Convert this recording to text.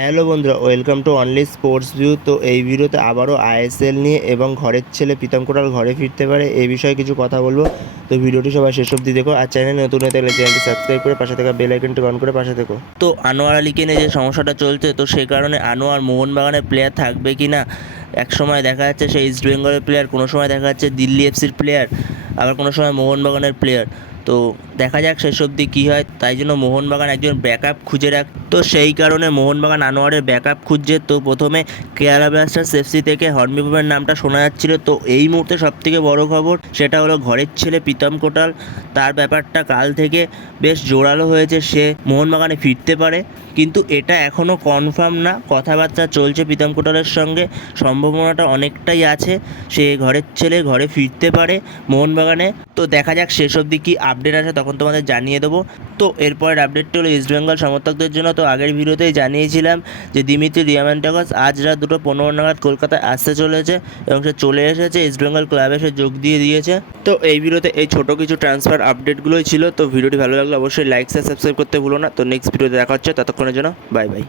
Hello বন্ধুরা, welcome to Only Sports View. তো এই ভিডিওতে আবারও আইএসএল নিয়ে এবং ঘরের ছেলে প্রীতম কোটাল ঘরে ফিরতে পারে, এই বিষয়ে কিছু কথা বলব। তো ভিডিওটি সবাই শেষ অবধি দেখো আর চ্যানেল নতুন হয়ে থাকলে চ্যানেলটি সাবস্ক্রাইব করে পাশে থাকা বেল আইকনটি অন করে পাশে দেখো তো আনোয়ার আলীকে নিয়ে যে সমস্যাটা চলছে, তো সেই কারণে আনোয়ার মোহনবাগানের প্লেয়ার থাকবে কি না, এক সময় দেখা যাচ্ছে সে ইস্ট বেঙ্গলের প্লেয়ার কোনো সময় দেখা যাচ্ছে দিল্লি এফসির প্লেয়ার আবার কোনো সময় মোহনবাগানের প্লেয়ার তো দেখা যাক শেষ অবধি কী হয়। তাই জন্য মোহনবাগান একজন ব্যাকআপ খুঁজে রাখ। তো সেই কারণে মোহনবাগান আনোয়ারের ব্যাকআপ খুঁজছে। তো প্রথমে কেরালা ব্লাস্টার্স এফসি থেকে হর্নবিপুরের নামটা শোনা যাচ্ছিল। তো এই মুহূর্তে সবথেকে বড় খবর সেটা হলো ঘরের ছেলে প্রীতম কোটাল। তার ব্যাপারটা কাল থেকে বেশ জোরালো হয়েছে। সে মোহনবাগানে ফিরতে পারে। কিন্তু এটা এখনও কনফার্ম না। কথাবার্তা চলছে প্রীতম কোটালের সঙ্গে। সম্ভাবনাটা অনেকটাই আছে। সে ঘরের ছেলে ঘরে ফিরতে পারে মোহনবাগানে। তো দেখা যাক শেষ অবধি কী আপডেট আসে তখন তোমাদের জানিয়ে দেবো। তো এরপরের আপডেটটি হলো ইস্ট বেঙ্গল সমর্থকদের জন্য। তো আগের ভিডিওতেই জানিয়েছিলাম যে দিমিত্রি রিয়ামেন্টাকাস আজ রাত দুটো পনেরো নাগাদ কলকাতায় আসতে চলেছে এবং সে চলে এসেছে ইস্ট বেঙ্গল ক্লাবে সে যোগ দিয়ে দিয়েছে। তো এই ভিডিওতে এই ছোটো কিছু ট্রান্সফার আপডেটগুলোই ছিল। তো ভিডিওটি ভালো লাগলে অবশ্যই লাইক সাবস্ক্রাইব করতে ভুলো না। তো নেক্সট ভিডিওতে দেখা হচ্ছে। ততক্ষণের জন্য বাই বাই